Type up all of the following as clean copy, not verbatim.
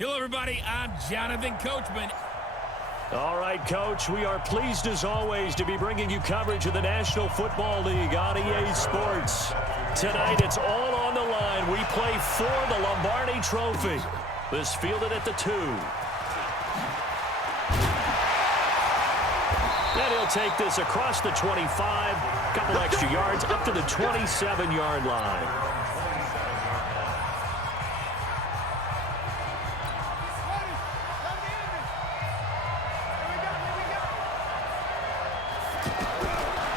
Hello, everybody. I'm Jonathan Coachman. All right, Coach, we are pleased as always to be bringing you coverage of the National Football League on EA Sports. Tonight, it's all on the line. We play for the Lombardi Trophy. This fielded at the 2. And he'll take this across the 25, couple extra yards up to the 27-yard line.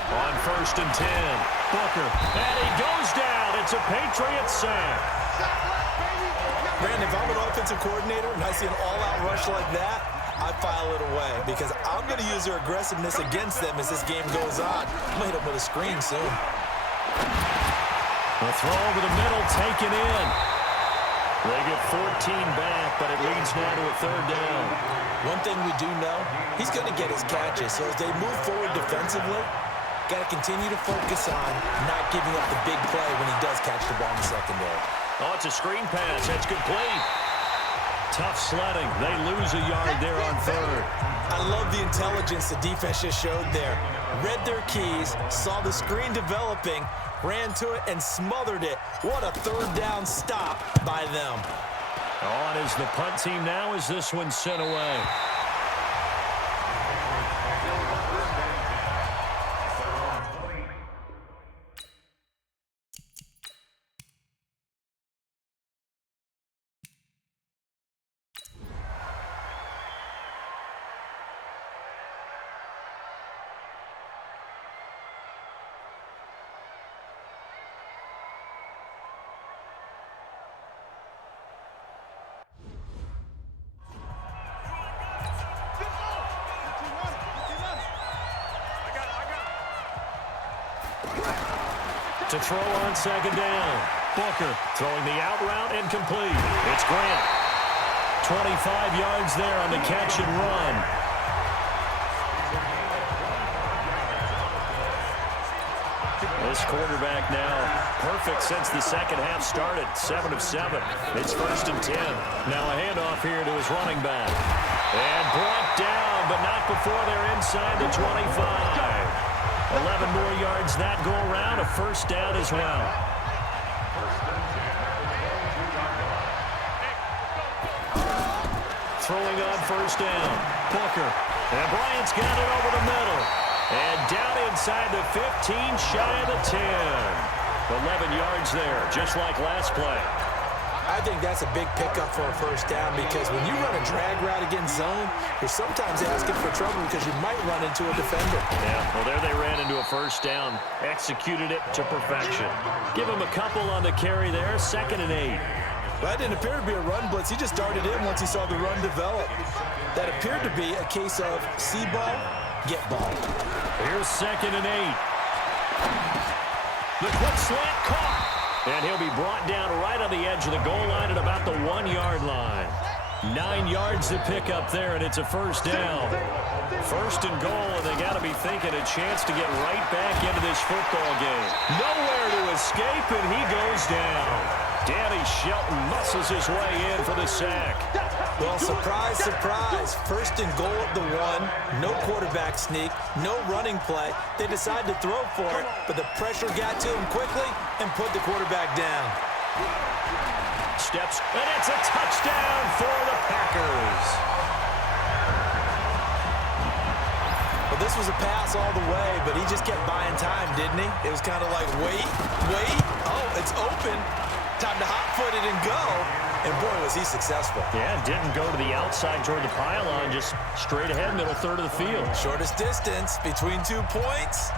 On 1st and 10, Booker, and he goes down. It's a Patriots sack. Brandon, if I'm an offensive coordinator and I see an all-out rush like that, I file it away because I'm going to use their aggressiveness against them as this game goes on. I'm going to hit them with a screen soon. The throw over the middle, taken in. They get 14 back, but it leads now to a 3rd down. One thing we do know, he's going to get his catches. So as they move forward defensively, got to continue to focus on not giving up the big play when he does catch the ball in the secondary. Oh, it's a screen pass. That's complete. Tough sledding. They lose a yard there on 3rd. I love the intelligence the defense just showed there. Read their keys, saw the screen developing, ran to it, and smothered it. What a 3rd down stop by them. On is the punt team now as this one's sent away. To throw on 2nd down. Booker throwing the out route and complete. It's Grant. 25 yards there on the catch and run. This quarterback now perfect since the second half started. 7 of 7. It's 1st and 10. Now a handoff here to his running back. And brought down, but not before they're inside the 25. 11 more yards that go around, a 1st down as well. Throwing on 1st down, Booker. And Bryant's got it over the middle. And down inside the 15, shy of the 10. 11 yards there, just like last play. I think that's a big pickup for a 1st down because when you run a drag route against zone, you're sometimes asking for trouble because you might run into a defender. Yeah, well, there they ran into a 1st down. Executed it to perfection. Give him a couple on the carry there. 2nd and 8. That didn't appear to be a run blitz. He just darted in once he saw the run develop. That appeared to be a case of see ball, get ball. Here's 2nd and 8. The quick slant caught. And he'll be brought down right on the edge of the goal line at about the 1-yard line. 9 yards to pick up there, and it's a 1st down. 1st and goal, and they got to be thinking a chance to get right back into this football game. Nowhere to escape, and he goes down. Danny Shelton muscles his way in for the sack. Well, surprise, surprise. 1st and goal at the 1. No quarterback sneak. No running play. They decide to throw for it, but the pressure got to him quickly and put the quarterback down. Steps, and it's a touchdown for the Packers. Well, this was a pass all the way, but he just kept buying time, didn't he? It was kind of like, wait. Oh, it's open. Time to hot-foot it and go. And, boy, was he successful. Yeah, didn't go to the outside toward the pylon, just straight ahead, middle 3rd of the field. Shortest distance between 2 points.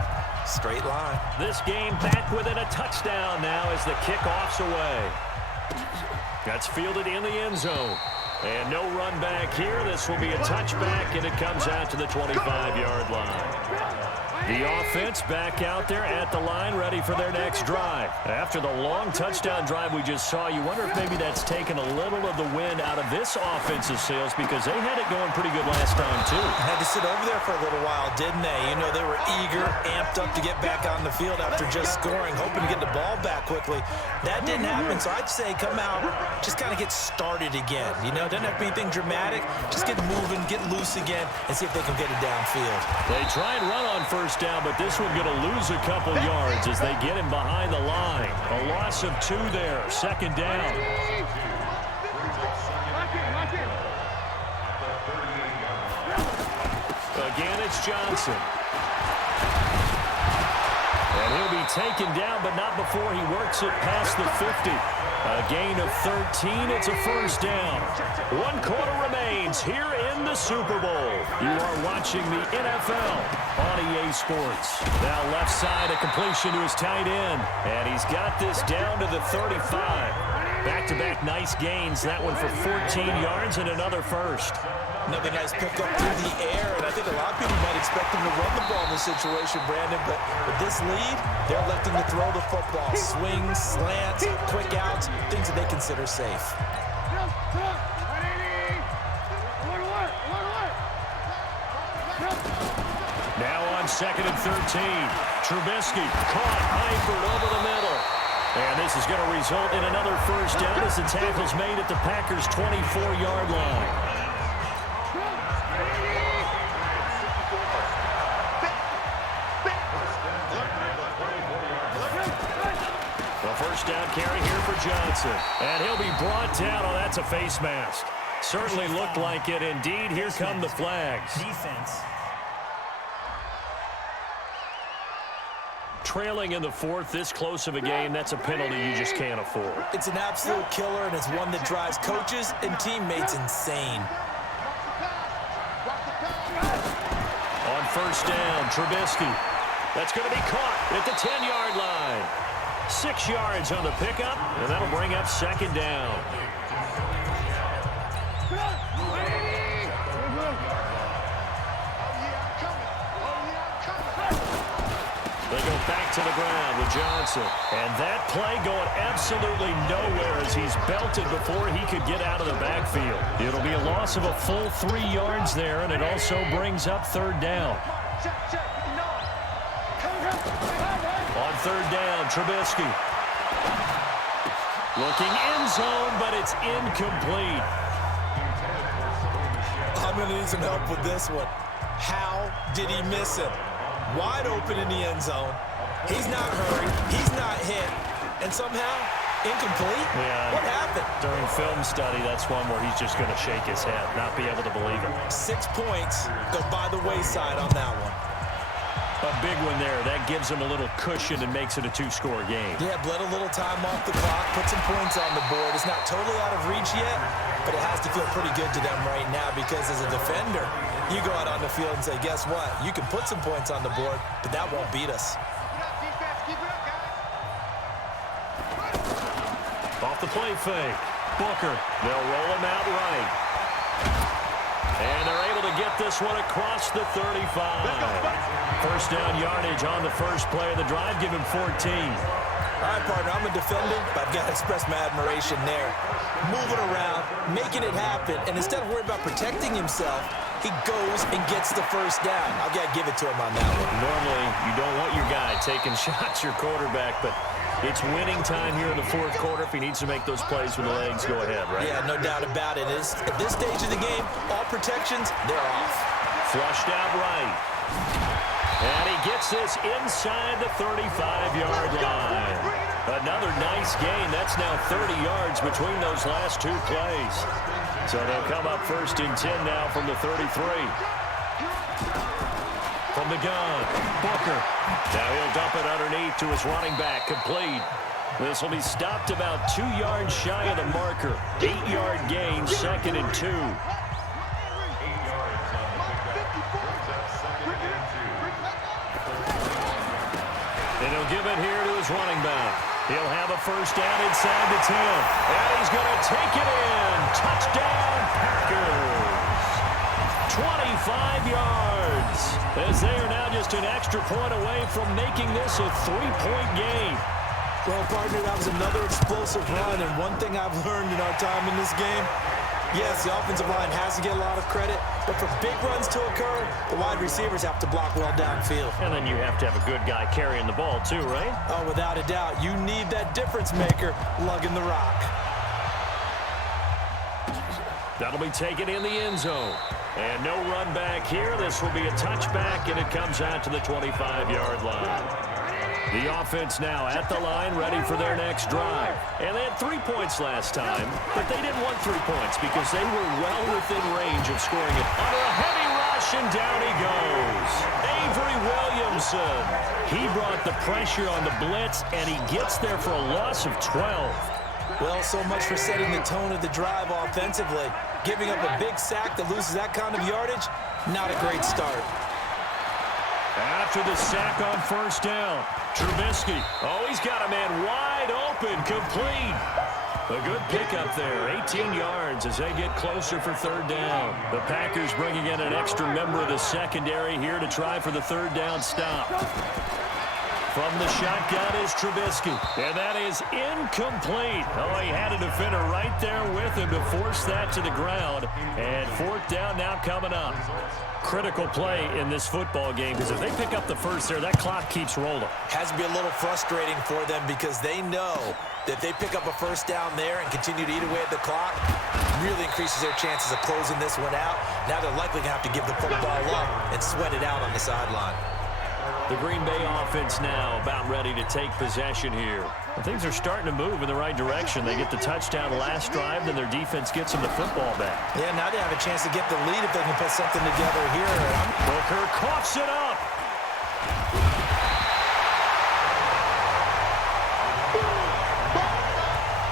Straight line. This game back within a touchdown now as the kickoff's away. That's fielded in the end zone. And no run back here. This will be a touchback, and it comes out to the 25-yard line. The offense back out there at the line, ready for their next drive. After the long touchdown drive we just saw, you wonder if maybe that's taken a little of the wind out of this offensive sails, because they had it going pretty good last time, too. Had to sit over there for a little while, didn't they? You know, they were eager, amped up to get back on the field after just scoring, hoping to get the ball back quickly. That didn't happen, so I'd say come out, just kind of get started again. You know, doesn't have to be anything dramatic. Just get moving, get loose again, and see if they can get it downfield. They try and run on first down, but this one going to lose a couple yards as they get him behind the line. A loss of 2 there, second down. Again, it's Johnson. And he'll be taken down, but not before he works it past the 50. A gain of 13. It's a first down. 1 quarter remains here in the Super Bowl. You are watching the NFL on EA Sports. Now left side, a completion to his tight end. And he's got this down to the 35. Back-to-back nice gains. That one for 14 yards and another first. Another nice pickup through the air, and I think a lot of people might expect him to run the ball in this situation, Brandon, but with this lead, they're electing to throw the football. Swings, slants, quick outs, things that they consider safe. Now on 2nd and 13. Trubisky caught Eifert over the middle. And this is going to result in another first down as the tackle's made at the Packers' 24-yard line. First down carry here for Johnson. And he'll be brought down. Oh, that's a face mask. Certainly looked like it. Indeed, here come the flags. Defense. Trailing in the 4th, this close of a game, that's a penalty you just can't afford. It's an absolute killer, and it's one that drives coaches and teammates insane. On first down, Trubisky. That's going to be caught at the 10-yard line. 6 yards on the pickup, and that'll bring up second down. They go back to the ground with Johnson. And that play going absolutely nowhere as he's belted before he could get out of the backfield. It'll be a loss of a full 3 yards there, and it also brings up third down. On third down, Trubisky. Looking end zone, but it's incomplete. I'm going to need some help with this one. How did he miss him? Wide open in the end zone. He's not hurried. He's not hit. And somehow, incomplete? Yeah. What happened? During film study, that's one where he's just going to shake his head, not be able to believe it. 6 points go by the wayside on that one. A big one there. That gives him a little cushion and makes it a 2-score game. Yeah, bled a little time off the clock, put some points on the board. It's not totally out of reach yet, but it has to feel pretty good to them right now because as a defender, you go out on the field and say, guess what? You can put some points on the board, but that won't beat us. Off the play fake. Booker. They'll roll him out right. And they're able to get this one across the 35. First down yardage on the first play of the drive. Give him 14. All right, partner, I'm a defender, but I've got to express my admiration there. Moving around, making it happen, and instead of worrying about protecting himself, he goes and gets the first down. I've got to give it to him on that one. Normally, you don't want your guy taking shots, your quarterback, but it's winning time here in the 4th quarter. If he needs to make those plays with the legs, go ahead, right? Yeah, no doubt about it. At this stage of the game, all protections, they're off. Flushed out right. And he gets this inside the 35-yard line. Another nice gain. That's now 30 yards between those last 2 plays. So they'll come up first and 10 now from the 33. From the gun, Booker. Now he'll dump it underneath to his running back, complete. This will be stopped about 2 yards shy of the marker. 8-yard gain, 2nd and 2. And he'll give it here to his running back. He'll have a first down inside the 10. And he's going to take it in. Touchdown, Packers. 25 yards. As they are now just an extra point away from making this a 3-point game. Well, partner, that was another explosive run, and one thing I've learned in our time in this game, yes, the offensive line has to get a lot of credit, but for big runs to occur, the wide receivers have to block well downfield. And then you have to have a good guy carrying the ball too, right? Oh, without a doubt. You need that difference maker lugging the rock. That'll be taken in the end zone. And no run back here. This will be a touchback, and it comes out to the 25-yard line. The offense now at the line, ready for their next drive. And they had 3 points last time, but they didn't want 3 points because they were well within range of scoring it. Under a heavy rush, and down he goes. Avery Williamson. He brought the pressure on the blitz, and he gets there for a loss of 12. Well, so much for setting the tone of the drive offensively. Giving up a big sack that loses that kind of yardage, not a great start. After the sack on first down, Trubisky. Oh, he's got a man wide open, complete. A good pickup there, 18 yards as they get closer for third down. The Packers bringing in an extra member of the secondary here to try for the third down stop. From the shotgun is Trubisky, and that is incomplete. Oh, he had a defender right there with him to force that to the ground. And fourth down now coming up. Critical play in this football game because if they pick up the first there, that clock keeps rolling. Has to be a little frustrating for them because they know that they pick up a first down there and continue to eat away at the clock, really increases their chances of closing this one out. Now they're likely going to have to give the football up and sweat it out on the sideline. The Green Bay offense now about ready to take possession here. And things are starting to move in the right direction. They get the touchdown last drive, then their defense gets them the football back. Yeah, now they have a chance to get the lead if they can put something together here. Booker coughs it up.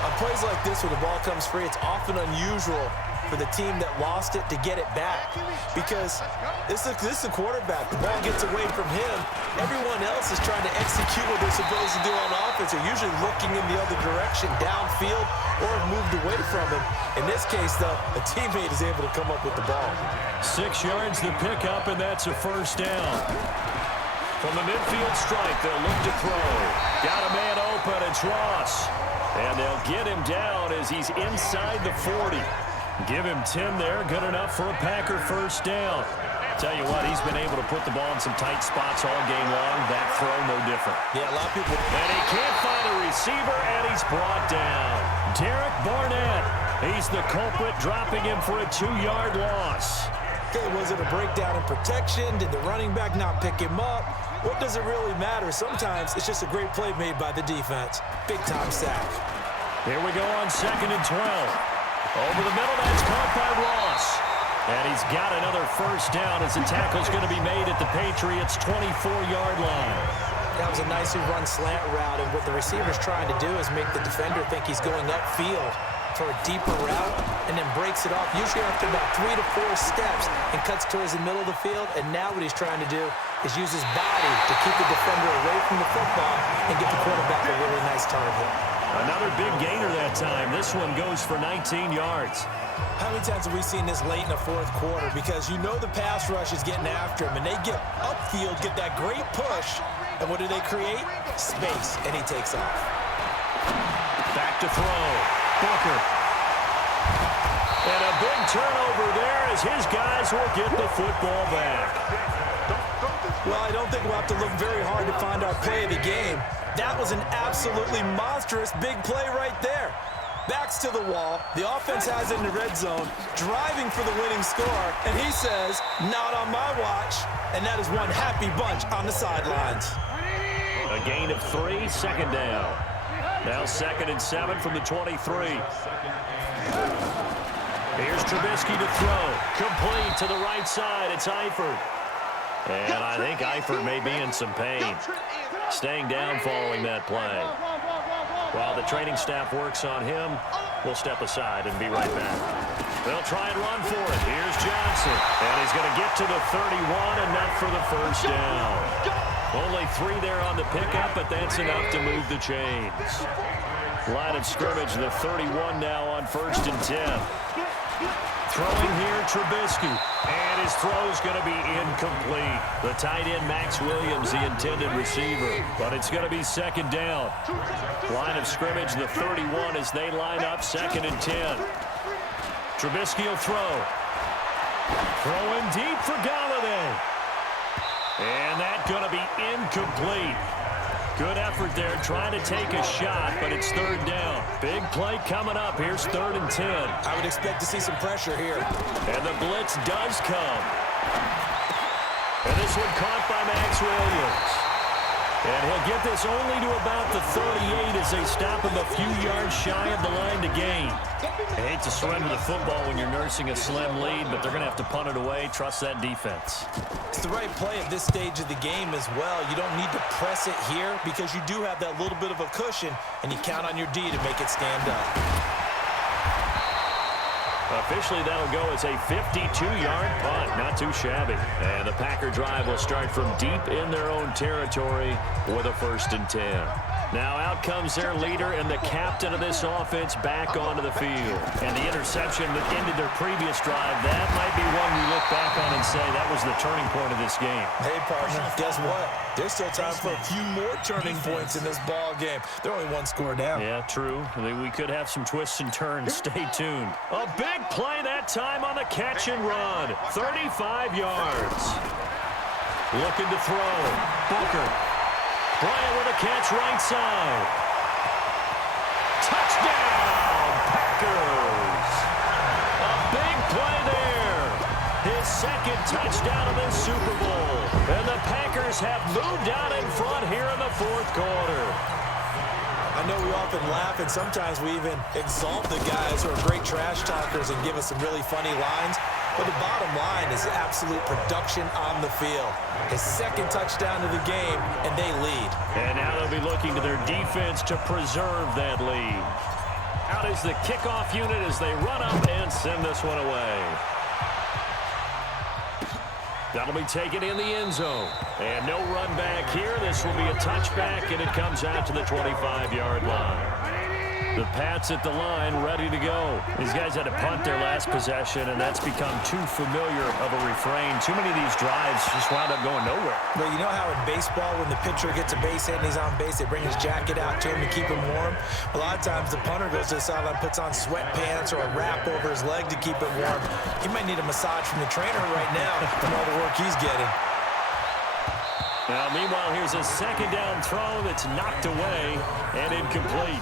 On plays like this where the ball comes free, it's often unusual for the team that lost it to get it back because this is a quarterback. The ball gets away from him. Everyone else is trying to execute what they're supposed to do on offense. They're usually looking in the other direction, downfield, or have moved away from him. In this case, though, a teammate is able to come up with the ball. 6 yards to pick up, and that's a first down. From the midfield strike, they'll look to throw. Got a man open, it's Ross. And they'll get him down as he's inside the 40. Give him 10 there, good enough for a Packer first down. Tell you what, he's been able to put the ball in some tight spots all game long. That throw, no different. Yeah, a lot of people. And he can't find a receiver, and he's brought down. Derrick Barnett, he's the culprit, dropping him for a 2-yard loss. Okay, was it a breakdown in protection? Did the running back not pick him up? What does it really matter? Sometimes it's just a great play made by the defense. Big-time sack. Here we go on 2nd and 12. Over the middle, that's caught by Ross. And he's got another first down as the tackle's going to be made at the Patriots' 24-yard line. That was a nicely run slant route, and what the receiver's trying to do is make the defender think he's going upfield for a deeper route and then breaks it off, usually after about 3 to 4 steps, and cuts towards the middle of the field. And now what he's trying to do is use his body to keep the defender away from the football and get the quarterback a really nice target. Another big gainer that time. This one goes for 19 yards. How many times have we seen this late in the fourth quarter? Because you know the pass rush is getting after him, and they get upfield, get that great push, and what do they create? Space, and he takes off. Back to throw. Booker. And a big turnover there as his guys will get the football back. Well, I don't think we'll have to look very hard to find our play of the game. That was an absolutely monstrous big play right there. Backs to the wall. The offense has it in the red zone, driving for the winning score, and he says, not on my watch. And that is one happy bunch on the sidelines. A gain of 3, second down. Now 2nd and 7 from the 23. Here's Trubisky to throw. Complete to the right side. It's Eifert. And I think Eifert may be in some pain. Staying down following that play. While the training staff works on him, we'll step aside and be right back. They'll try and run for it. Here's Johnson. And he's going to get to the 31, enough for the first down. Only 3 there on the pickup, but that's enough to move the chains. Line of scrimmage, the 31 now on 1st and 10. Throwing here, Trubisky. And his throw's going to be incomplete. The tight end, Max Williams, the intended receiver. But it's going to be 2nd down. Line of scrimmage, the 31 as they line up 2nd and 10. Trubisky will throw. Throwing deep for Galladay. And that's going to be incomplete. Good effort there, trying to take a shot, but it's 3rd down. Big play coming up. Here's 3rd and 10. I would expect to see some pressure here. And the blitz does come. And this one caught by Max Williams. And he'll get this only to about the 38 as they stop him a few yards shy of the line to gain. I hate to surrender the football when you're nursing a slim lead, but they're going to have to punt it away. Trust that defense. It's the right play at this stage of the game as well. You don't need to press it here because you do have that little bit of a cushion, and you count on your D to make it stand up. Officially, that'll go as a 52-yard punt. Not too shabby. And the Packer drive will start from deep in their own territory with a 1st and 10. Now out comes their leader and the captain of this offense back onto the field. And the interception that ended their previous drive, that might be one you look back on and say that was the turning point of this game. Hey, partner, guess what? There's still time for a few more turning points in this ball game. They're only 1 score down. Yeah, true. We could have some twists and turns. Stay tuned. A big play that time on the catch and run. 35 yards. Looking to throw. Booker. Bryant with a catch right side. Touchdown, Packers. A big play there. His 2nd touchdown of this Super Bowl. And the Packers have moved out in front here in the 4th quarter. I know we often laugh, and sometimes we even exalt the guys who are great trash talkers and give us some really funny lines. But the bottom line is absolute production on the field. His 2nd touchdown of the game, and they lead. And now they'll be looking to their defense to preserve that lead. Out is the kickoff unit as they run up and send this one away. That'll be taken in the end zone. And no run back here. This will be a touchback, and it comes out to the 25-yard line. The Pats at the line, ready to go. These guys had to punt their last possession, and that's become too familiar of a refrain. Too many of these drives just wound up going nowhere. Well, you know how in baseball, when the pitcher gets a base hit and he's on base, they bring his jacket out to him to keep him warm? A lot of times the punter goes to the sideline, puts on sweatpants or a wrap over his leg to keep it warm. He might need a massage from the trainer right now from all the work he's getting. Now, meanwhile, here's a 2nd down throw that's knocked away and incomplete.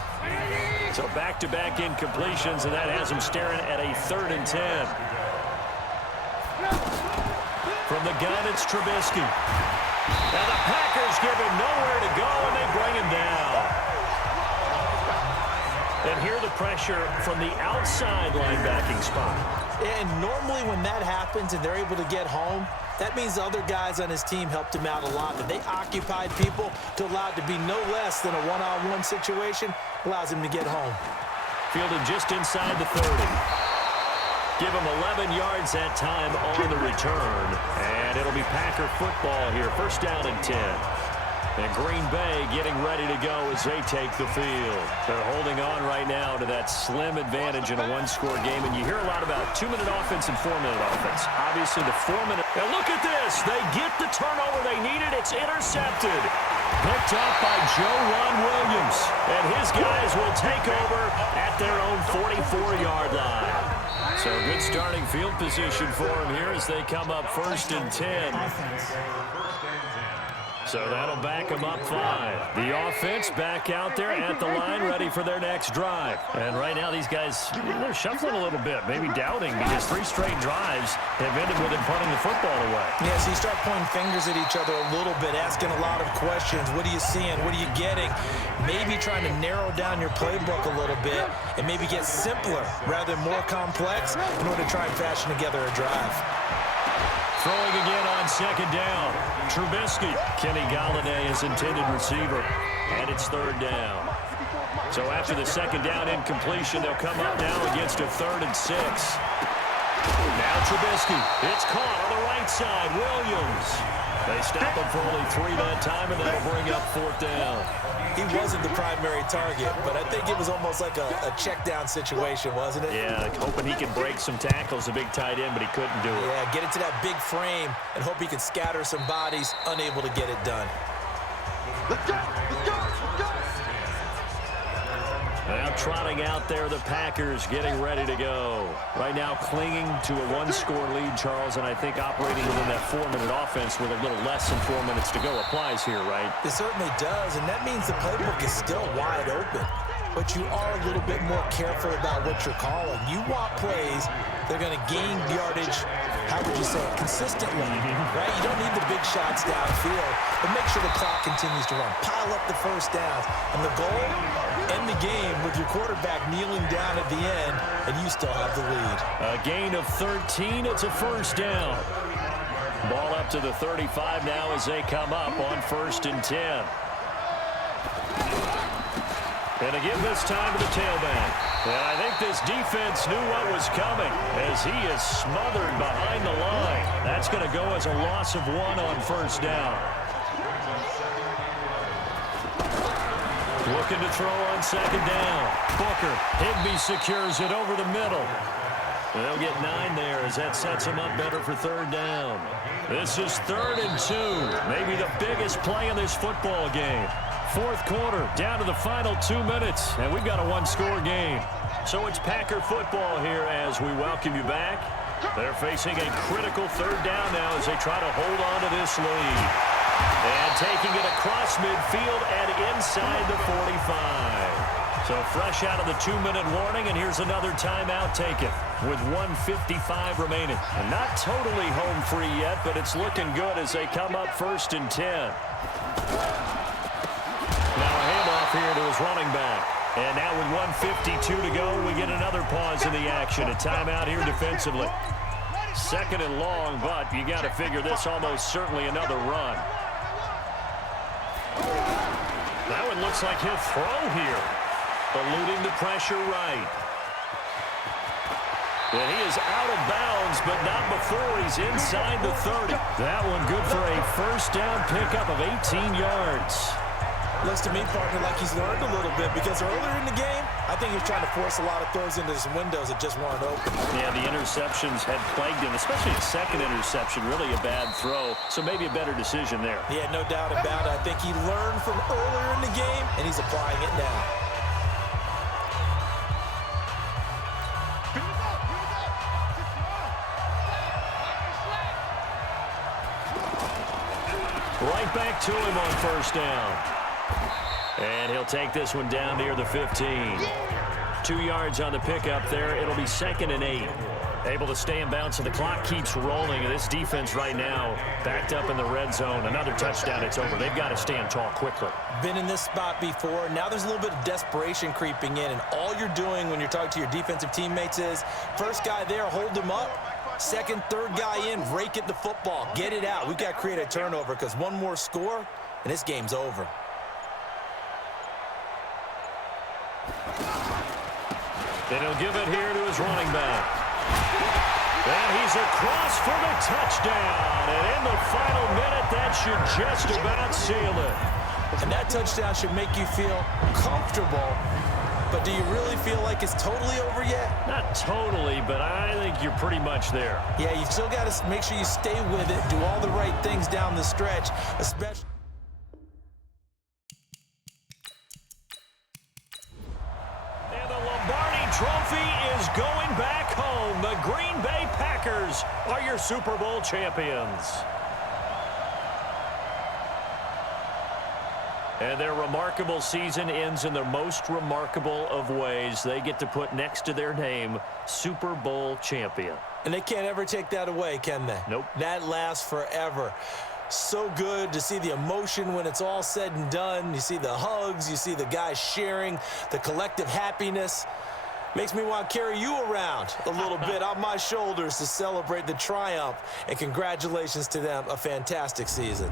So back-to-back incompletions, and that has them staring at a 3rd and 10. From the gun, it's Trubisky. Now the Packers give him nowhere to go, and they bring him down. And here the pressure from the outside linebacking spot. And normally when that happens and they're able to get home, that means the other guys on his team helped him out a lot. That they occupied people to allow it to be no less than a one-on-one situation, allows him to get home. Fielded just inside the 30. Give him 11 yards that time on the return. And it'll be Packer football here. 1st down and 10. And Green Bay getting ready to go as they take the field. They're holding on right now to that slim advantage in a 1-score game. And you hear a lot about 2-minute offense and 4-minute offense. Obviously, the 4-minute. And look at this. They get the turnover they needed. It's intercepted. Picked up by Joe Ron Williams. And his guys will take over at their own 44-yard line. So good starting field position for them here as they come up 1st and 10. So that'll back them up 5. The offense back out there at the line, ready for their next drive. And right now, these guys, they're shuffling a little bit, maybe doubting, because 3 straight drives have ended with them punting the football away. Yeah, so you start pointing fingers at each other a little bit, asking a lot of questions. What are you seeing? What are you getting? Maybe trying to narrow down your playbook a little bit and maybe get simpler rather than more complex in order to try and fashion together a drive. Throwing again on 2nd down. Trubisky. Kenny Galladay is intended receiver. And it's 3rd down. So after the 2nd down incompletion, they'll come up now against a 3rd and 6. Now Trubisky. It's caught on the right side. Williams. They stop him for only 3 that time, and that'll bring up 4th down. he wasn't the primary target, but I think it was almost like a check down situation, wasn't it? Yeah, hoping he could break some tackles, a big tight end, but he couldn't do it. Yeah, get into that big frame and hope he can scatter some bodies, unable to get it done. Let's go! Let's go! Let's go! Now trotting out there, the Packers getting ready to go. Right now clinging to a one-score lead, Charles, and I think operating within that 4-minute offense with a little less than 4 minutes to go applies here, right? It certainly does, and that means the playbook is still wide open. But you are a little bit more careful about what you're calling. You want plays that are going to gain yardage, how would you say it, consistently, right? You don't need the big shots downfield, but make sure the clock continues to run. Pile up the first downs. And the goal, end the game with your quarterback kneeling down at the end, and you still have the lead. A gain of 13. It's a first down. Ball up to the 35 now as they come up on 1st and 10. And to give this time to the tailback. And I think this defense knew what was coming as he is smothered behind the line. That's going to go as a loss of 1 on 1st down. Looking to throw on 2nd down. Booker. Higbee secures it over the middle. They'll get 9 there as that sets him up better for 3rd down. This is 3rd and 2. Maybe the biggest play in this football game. 4th quarter, down to the final 2 minutes, and we've got a one-score game. So it's Packer football here as we welcome you back. They're facing a critical 3rd down now as they try to hold on to this lead. And taking it across midfield and inside the 45. So fresh out of the 2-minute warning, and here's another timeout taken with 1:55 remaining. And not totally home free yet, but it's looking good as they come up 1st and 10. Now a handoff here to his running back. And now with 1:52 to go, we get another pause in the action. A timeout here defensively. 2nd and long, but you got to figure this almost certainly another run. That one looks like he'll throw here. Eluding the pressure right. And he is out of bounds, but not before he's inside the 30. That one good for a 1st down pickup of 18 yards. Looks to me, partner, like he's learned a little bit because earlier in the game, I think he was trying to force a lot of throws into some windows that just weren't open. Yeah, the interceptions had plagued him, especially a 2nd interception, really a bad throw. So maybe a better decision there. Yeah, no doubt about it. I think he learned from earlier in the game, and he's applying it now. Right back to him on 1st down. And he'll take this one down near the 15. 2 yards on the pickup there. It'll be 2nd and 8. Able to stay in bounds, and the clock keeps rolling. And this defense right now backed up in the red zone. Another touchdown, it's over. They've got to stand tall quickly. Been in this spot before. Now there's a little bit of desperation creeping in. And all you're doing when you're talking to your defensive teammates is, first guy there, hold him up. 2nd, 3rd guy in, rake at the football. Get it out. We've got to create a turnover because one more score, and this game's over. And he'll give it here to his running back. And he's across for the touchdown. And in the final minute, that should just about seal it. And that touchdown should make you feel comfortable. But do you really feel like it's totally over yet? Not totally, but I think you're pretty much there. Yeah, you still got to make sure you stay with it, do all the right things down the stretch, especially. And the Lombardi Trophy is going back home. The Green Bay Packers are your Super Bowl champions. And their remarkable season ends in the most remarkable of ways. They get to put next to their name, Super Bowl champion. And they can't ever take that away, can they? Nope. That lasts forever. So good to see the emotion when it's all said and done. You see the hugs, you see the guys sharing, the collective happiness. Makes me want to carry you around a little bit on my shoulders to celebrate the triumph. And congratulations to them, a fantastic season.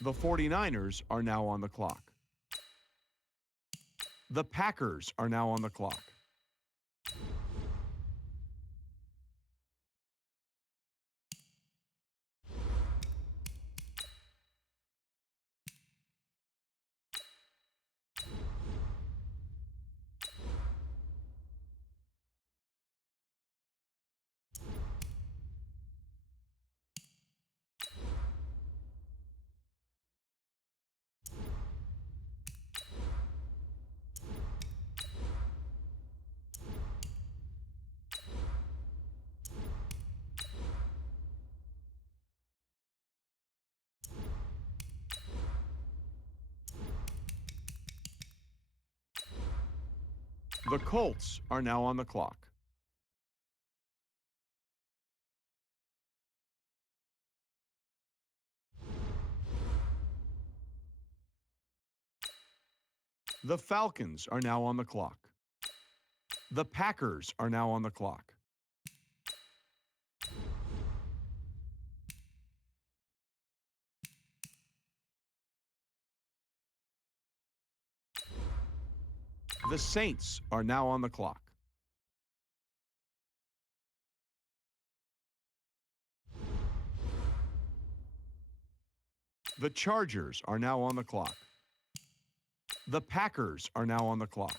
The 49ers are now on the clock. The Packers are now on the clock. The Colts are now on the clock. The Falcons are now on the clock. The Packers are now on the clock. The Saints are now on the clock. The Chargers are now on the clock. The Packers are now on the clock.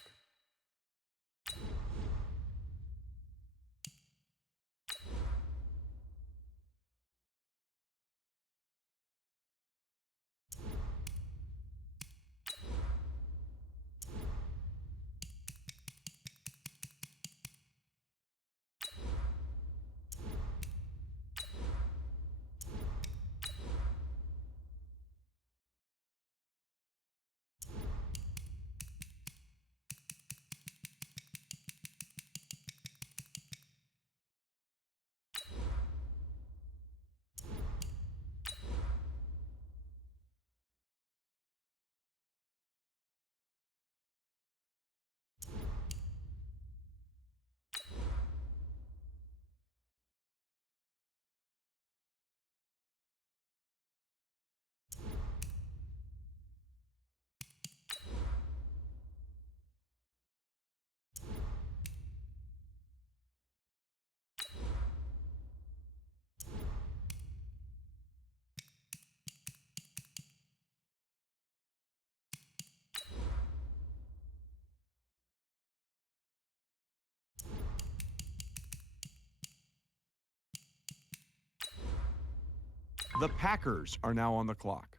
The Packers are now on the clock.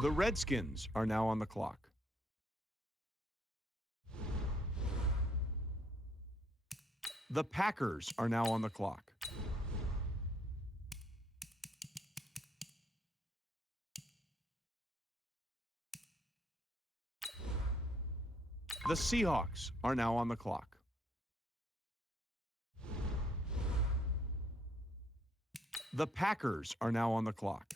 The Redskins are now on the clock. The Packers are now on the clock. The Seahawks are now on the clock. The Packers are now on the clock.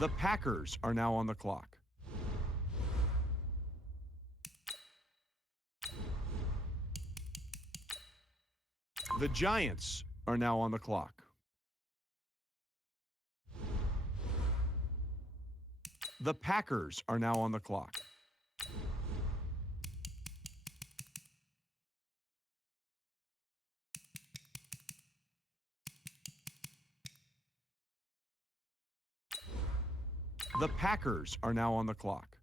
The Packers are now on the clock. The Giants are now on the clock. The Packers are now on the clock. The Packers are now on the clock.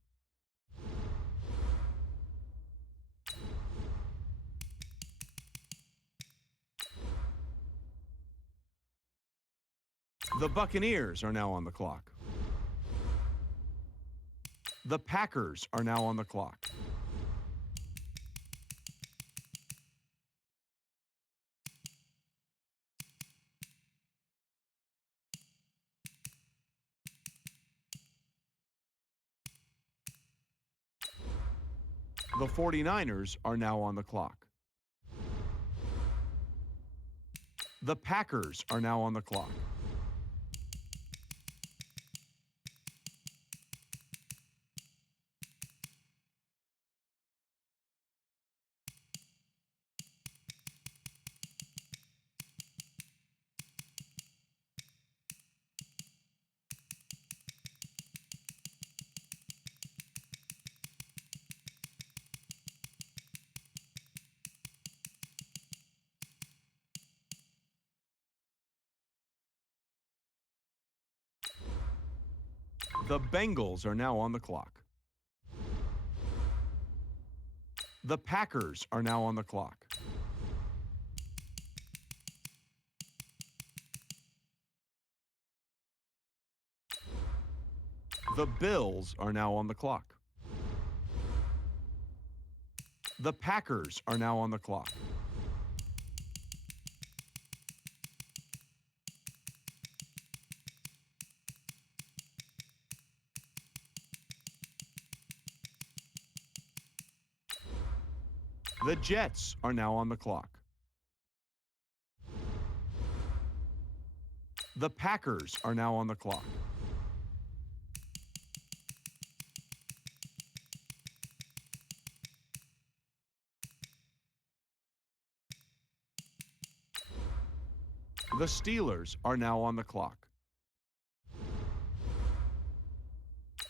The Buccaneers are now on the clock. The Packers are now on the clock. The 49ers are now on the clock. The Packers are now on the clock. The Bengals are now on the clock. The Packers are now on the clock. The Bills are now on the clock. The Packers are now on the clock. The Jets are now on the clock. The Packers are now on the clock. The Steelers are now on the clock.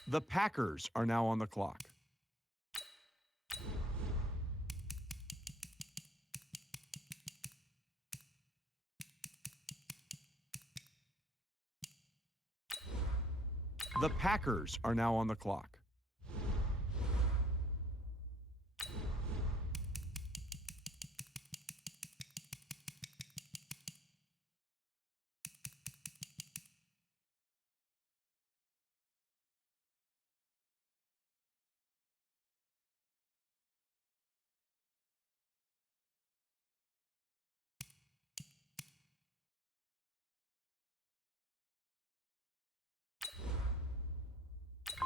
The Packers are now on the clock. The Packers are now on the clock.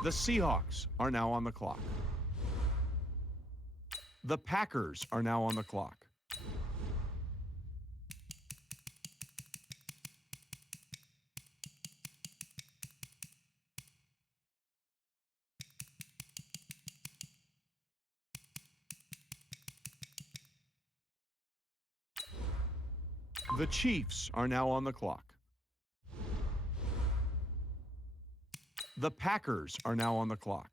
The Seahawks are now on the clock. The Packers are now on the clock. The Chiefs are now on the clock. The Packers are now on the clock.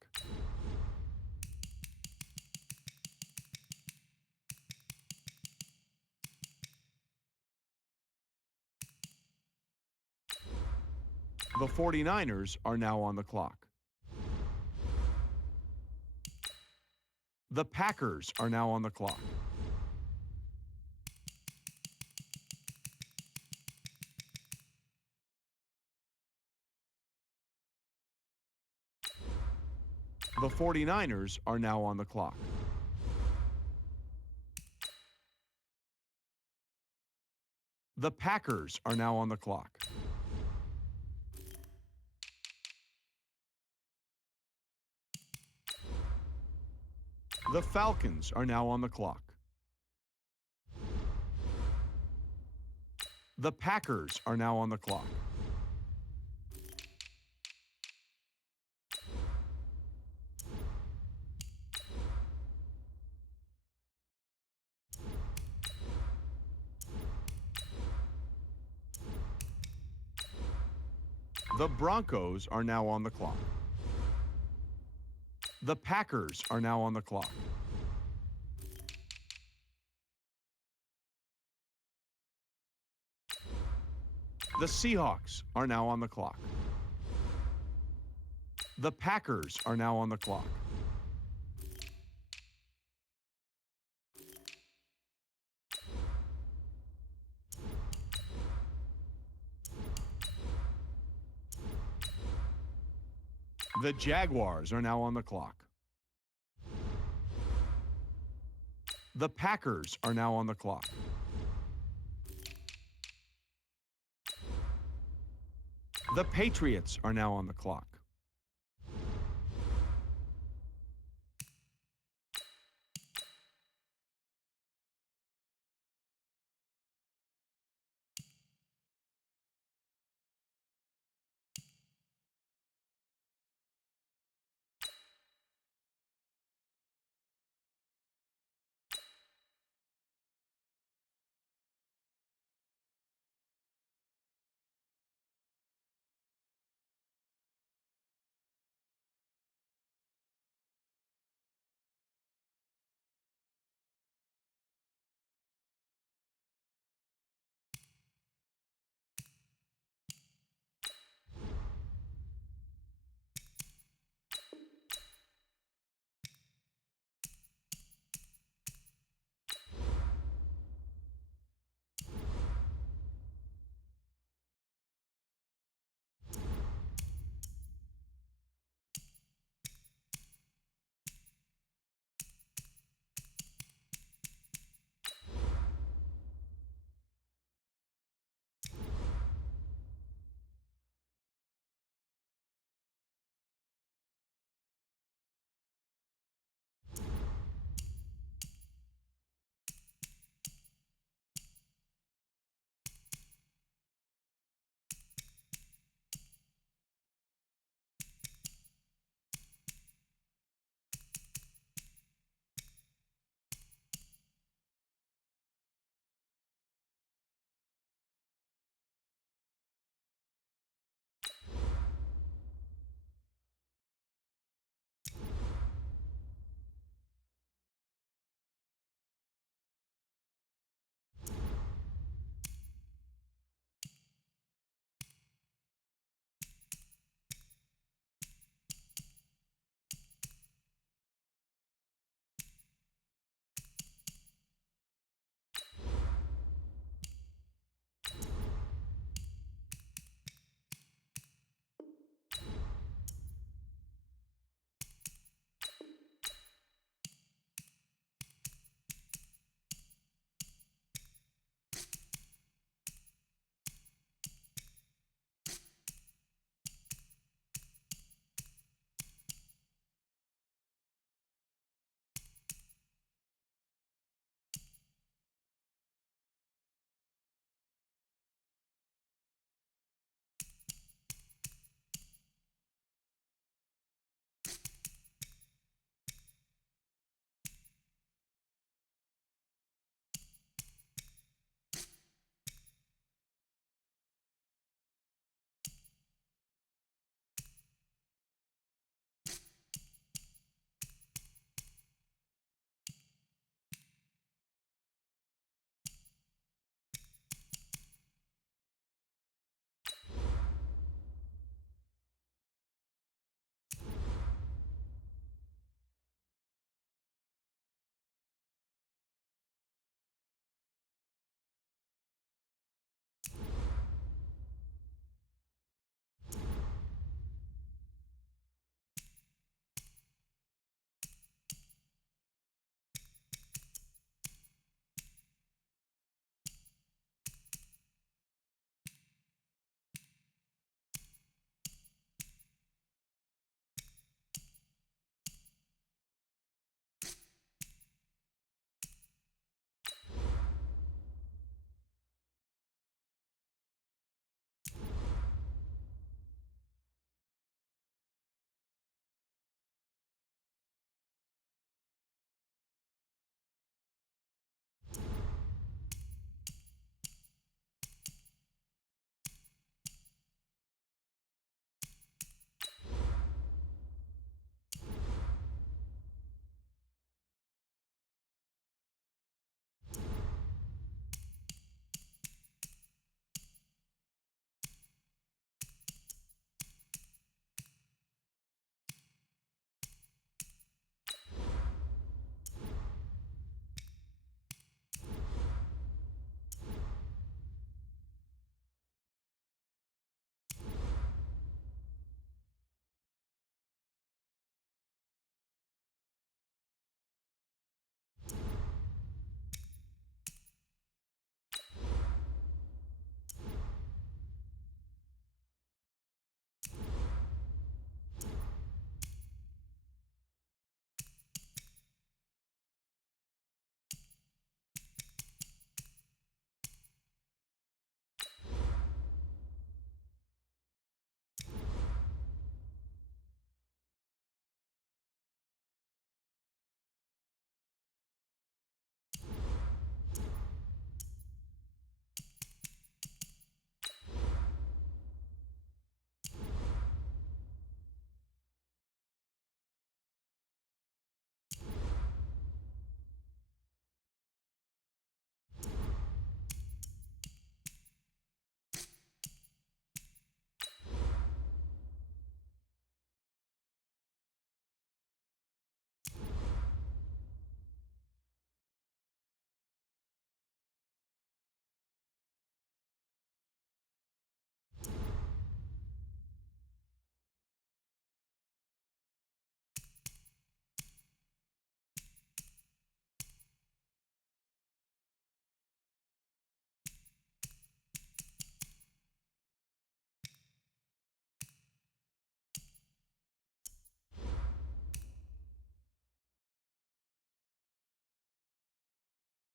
The 49ers are now on the clock. The Packers are now on the clock. The 49ers are now on the clock. The Packers are now on the clock. The Falcons are now on the clock. The Packers are now on the clock. The Broncos are now on the clock. The Packers are now on the clock. The Seahawks are now on the clock. The Packers are now on the clock. The Jaguars are now on the clock. The Packers are now on the clock. The Patriots are now on the clock.